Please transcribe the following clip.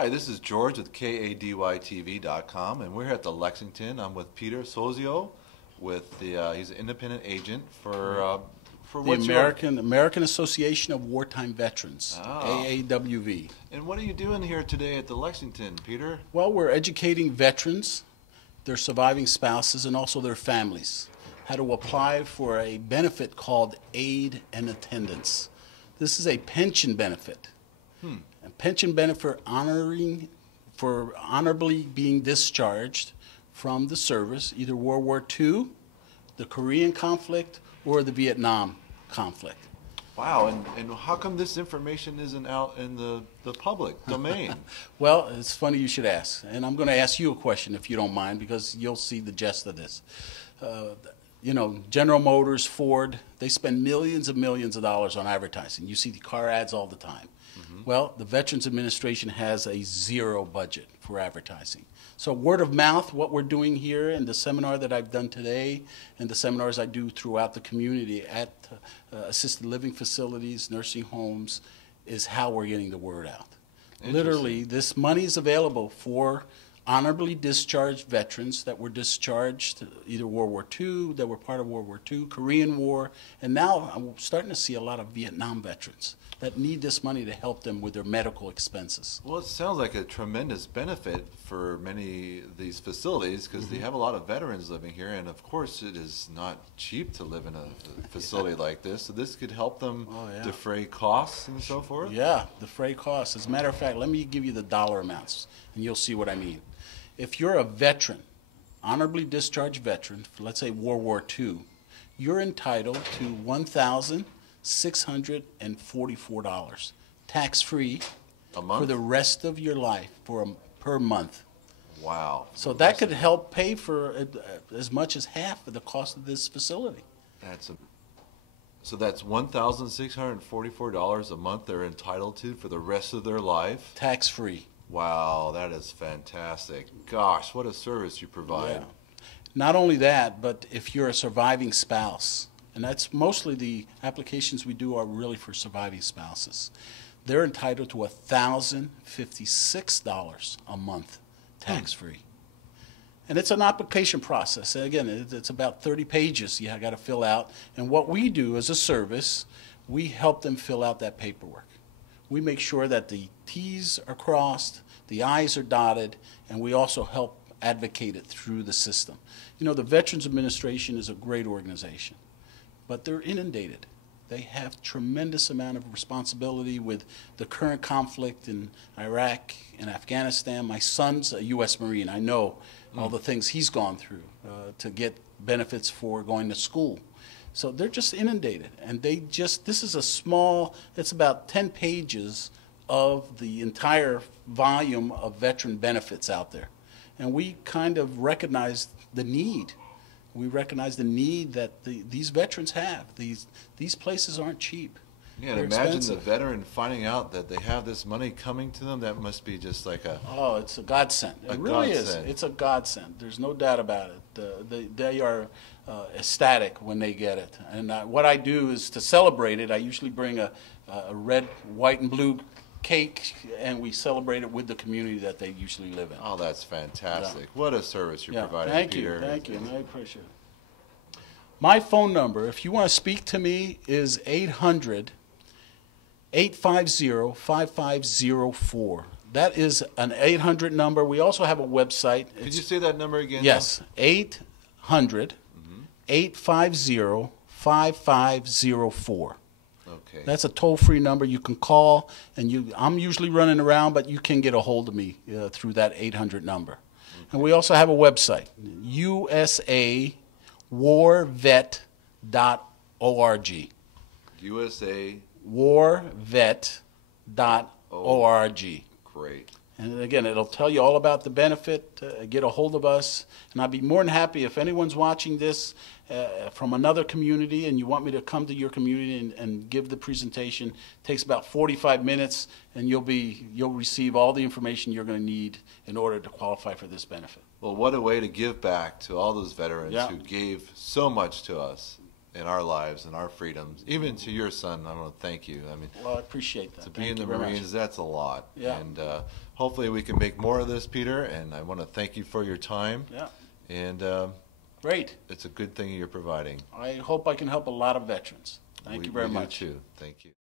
Hi, this is George with KADYTV.com, and we're here at the Lexington. I'm with Peter Sozio, with he's an independent agent for the American Association of Wartime Veterans, AAWV. And what are you doing here today at the Lexington, Peter? Well, we're educating veterans, their surviving spouses, and also their families how to apply for a benefit called Aid and Attendance. This is a pension benefit. A pension benefit for honorably being discharged from the service, either World War II, the Korean conflict, or the Vietnam conflict. Wow, and how come this information isn't out in the public domain? Well, it's funny you should ask, and I'm going to ask you a question if you don't mind, because you'll see the gist of this. You know, General Motors, Ford, they spend millions and millions of dollars on advertising. You see the car ads all the time. Well, the Veterans Administration has a zero budget for advertising. So word of mouth, what we're doing here in the seminar that I've done today and the seminars I do throughout the community at assisted living facilities, nursing homes, is how we're getting the word out. Literally, this money is available for honorably discharged veterans that were discharged either World War II, that were part of World War II, Korean War, and now I'm starting to see a lot of Vietnam veterans that need this money to help them with their medical expenses. Well, it sounds like a tremendous benefit for many of these facilities because they have a lot of veterans living here, and of course it is not cheap to live in a facility like this, so this could help them defray costs and so forth? Yeah, defray costs. As a matter of fact, let me give you the dollar amounts, and you'll see what I mean. If you're a veteran, honorably discharged veteran, for let's say World War II, you're entitled to $1,644, tax-free, for the rest of your life, per month. Wow. So that could help pay for as much as half of the cost of this facility. So that's $1,644 a month they're entitled to for the rest of their life? Tax-free. Wow, that is fantastic. Gosh, what a service you provide. Yeah. Not only that, but if you're a surviving spouse, and that's mostly the applications we do are really for surviving spouses, they're entitled to $1,056 a month, tax-free. And it's an application process. And again, it's about 30 pages you got to fill out. And what we do as a service, we help them fill out that paperwork. We make sure that the T's are crossed, the I's are dotted, and we also help advocate it through the system. You know, the Veterans Administration is a great organization, but they're inundated. They have tremendous amount of responsibility with the current conflict in Iraq and Afghanistan. My son's a U.S. Marine. I know all the things he's gone through to get benefits for going to school. So they're just inundated, and this is a small, it's about 10 pages of the entire volume of veteran benefits out there. And we kind of recognize the need. We recognize the need that these veterans have. These places aren't cheap. Yeah, and imagine the veteran finding out that they have this money coming to them. That must be just like oh, it's a godsend. It really is. It's a godsend. There's no doubt about it. They are ecstatic when they get it. And what I do is to celebrate it, I usually bring a red, white, and blue cake, and we celebrate it with the community that they usually live in. Oh, that's fantastic. Yeah. What a service you're providing, Peter. Thank you, and I appreciate it. My phone number, if you want to speak to me, is 800-850-5504. That is an 800 number. We also have a website. Could you say that number again? Yes, 800-850-5504. Okay. That's a toll-free number you can call, and I'm usually running around, but you can get a hold of me through that 800 number. Okay. And we also have a website, usawarvet.org. usawarvet.org. Great. And again, it'll tell you all about the benefit. Get a hold of us. And I'd be more than happy if anyone's watching this from another community and you want me to come to your community and give the presentation. It takes about 45 minutes, and you'll receive all the information you're going to need in order to qualify for this benefit. Well, what a way to give back to all those veterans who gave so much to us. in our lives and our freedoms. Even to your son, I want to thank you. I mean, Well, I appreciate that. to be in the Marines, that's a lot. Yeah. And hopefully we can make more of this, Peter. And I want to thank you for your time. Yeah. And Great. it's a good thing you're providing. I hope I can help a lot of veterans. Thank you very much. We do too. Thank you.